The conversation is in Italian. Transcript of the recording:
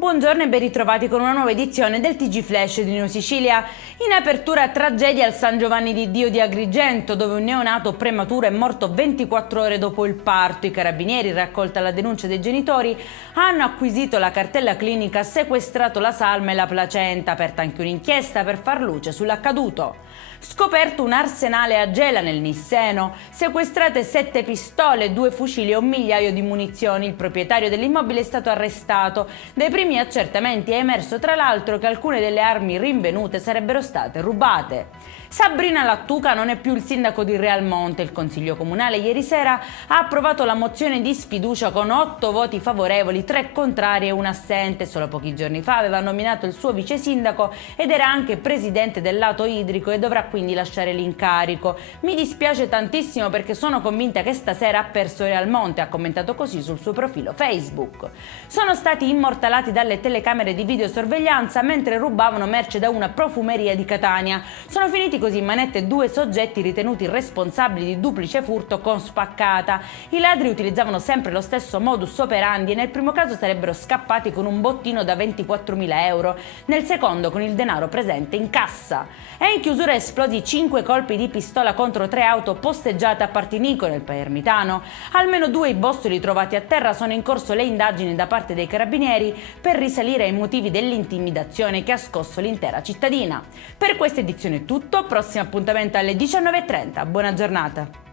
Buongiorno e ben ritrovati con una nuova edizione del TG Flash di News Sicilia. In apertura, tragedia al San Giovanni di Dio di Agrigento, dove un neonato prematuro è morto 24 ore dopo il parto. I carabinieri, raccolta la denuncia dei genitori, hanno acquisito la cartella clinica, sequestrato la salma e la placenta, aperta anche un'inchiesta per far luce sull'accaduto. Scoperto un arsenale a Gela nel Nisseno, sequestrate 7 pistole, 2 fucili e un migliaio di munizioni. Il proprietario dell'immobile è stato arrestato. Dai primi accertamenti è emerso tra l'altro che alcune delle armi rinvenute sarebbero state rubate. Sabrina Lattuca non è più il sindaco di Realmonte. Il Consiglio Comunale ieri sera ha approvato la mozione di sfiducia con 8 voti favorevoli, 3 contrari e 1 assente. Solo pochi giorni fa aveva nominato il suo vice sindaco ed era anche presidente del lato idrico e dovrà quindi lasciare l'incarico. Mi dispiace tantissimo perché sono convinta che stasera ha perso Realmonte, ha commentato così sul suo profilo Facebook. Sono stati immortalati dalle telecamere di videosorveglianza mentre rubavano merce da una profumeria di Catania. Sono finiti così in manette 2 soggetti ritenuti responsabili di duplice furto con spaccata. I ladri utilizzavano sempre lo stesso modus operandi e nel primo caso sarebbero scappati con un bottino da 24.000 euro, nel secondo con il denaro presente in cassa. E in chiusura esplosi 5 colpi di pistola contro 3 auto posteggiate a Partinico nel Palermitano. Almeno 2 i bossoli trovati a terra. Sono in corso le indagini da parte dei carabinieri per risalire ai motivi dell'intimidazione che ha scosso l'intera cittadina. Per questa edizione è tutto, prossimo appuntamento alle 19:30. Buona giornata.